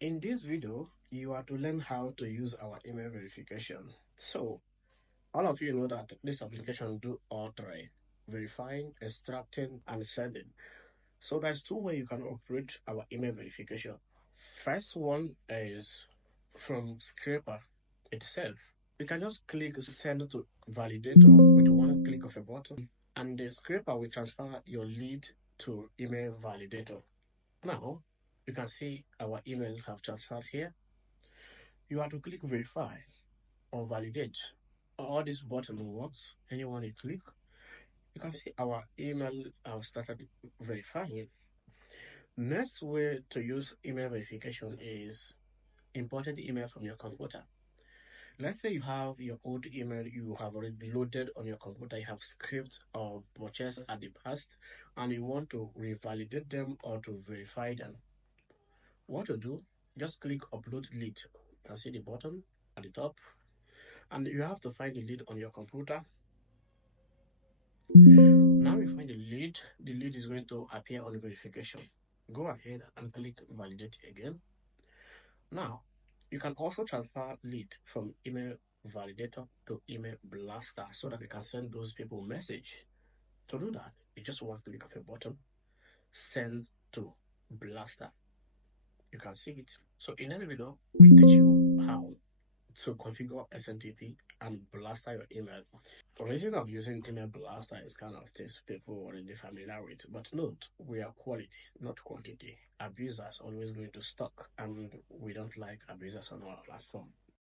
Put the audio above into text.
In this video, you are to learn how to use our email verification. So, all of you know that this application do all three: verifying, extracting, and sending. So there's two ways you can operate our email verification. First one is from Scraper itself. You can just click send to validator with one click of a button, and the Scraper will transfer your lead to email validator. Now, you can see our email have transferred here. You have to click verify or validate. All this button works. Anyone you click, you can see our email have started verifying. Next way to use email verification is imported email from your computer. Let's say you have your old email you have already loaded on your computer, you have scripts or purchased at the past, and you want to revalidate them or to verify them. What to do? Just click upload lead. You can see the button at the top, and you have to find the lead on your computer. Now you find the lead is going to appear on verification. Go ahead and click validate again. Now, you can also transfer lead from email validator to email blaster so that you can send those people message. To do that, you just one click of a button, send to blaster. You can see it. So in every video, we teach you how to configure SMTP and blaster your email. The reason of using email blaster is kind of things people already familiar with, but note, we are quality, not quantity. Abusers always going to stock, and we don't like abusers on our platform.